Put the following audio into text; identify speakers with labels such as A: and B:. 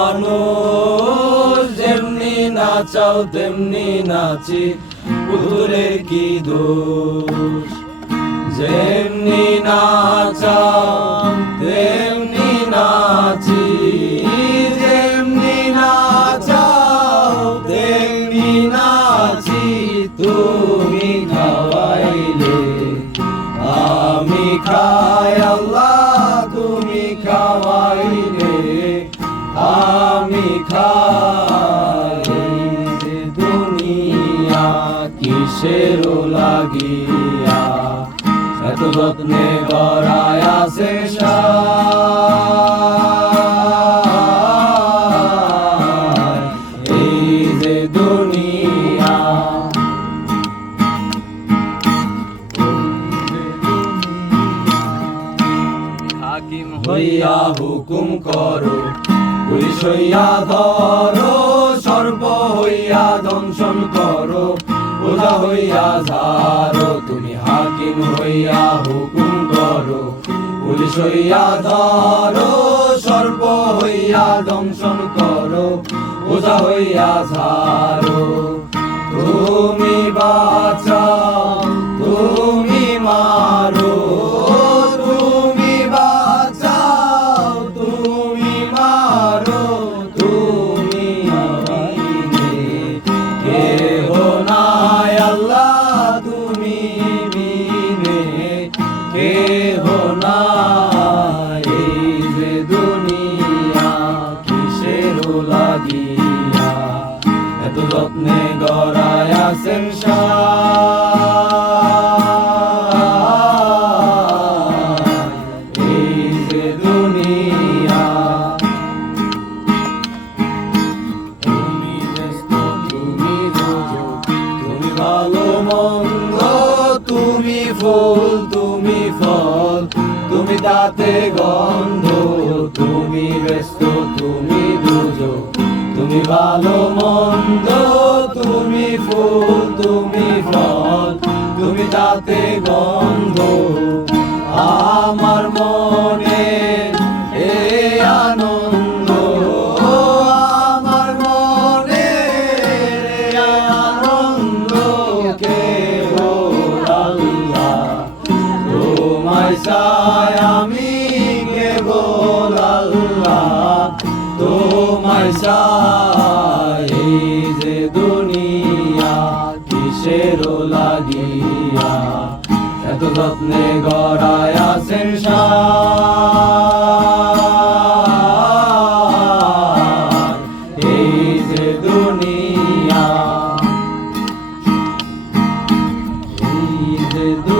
A: মানুষ যেমনি নাচাও, তেমনি নাচি, পুতুলের কি দোষ? যেমনি নাচাও, তেমনি নাচি, যেমনি নাচাও, তেমনি নাচি, তুমি খাওয়াইলে, আমি খাই আল্লাহ। আমি খাই। দুনিয়া কিসের লাগিয়া? এত যত্নে গড়ায় এই যে দুনিয়া হইয়া হুকুম করো। পুলিশ হইয়া ধরো সর্ব হইয়া দংশন করো। ওজা হইয়া ধারো তুমি হাকিম হইয়া হুকুম করো। পুলিশ হইয়া ধরো সর্ব হইয়া দংশন করো। ওজা হইয়া ঝাড়ো যত্নে গড়ায় তুমি তুমি ভালো মন্দ তুমি ফুল তুমি তুমি তাতে গন্ধ তুমি তুমি তুমি ভালো তুমি তাতে গন্ধ। আমার মনে এ আনন্দ। আমার মনে আনন্দ। কেবল আল্লাহ, তোমায় চাই আমি কেবল আল্লাহ। তোমায় চাই কিসের লাগিয়া এত যত্নে গড়ায় যে দুনিয়া এই যে দুনিয়া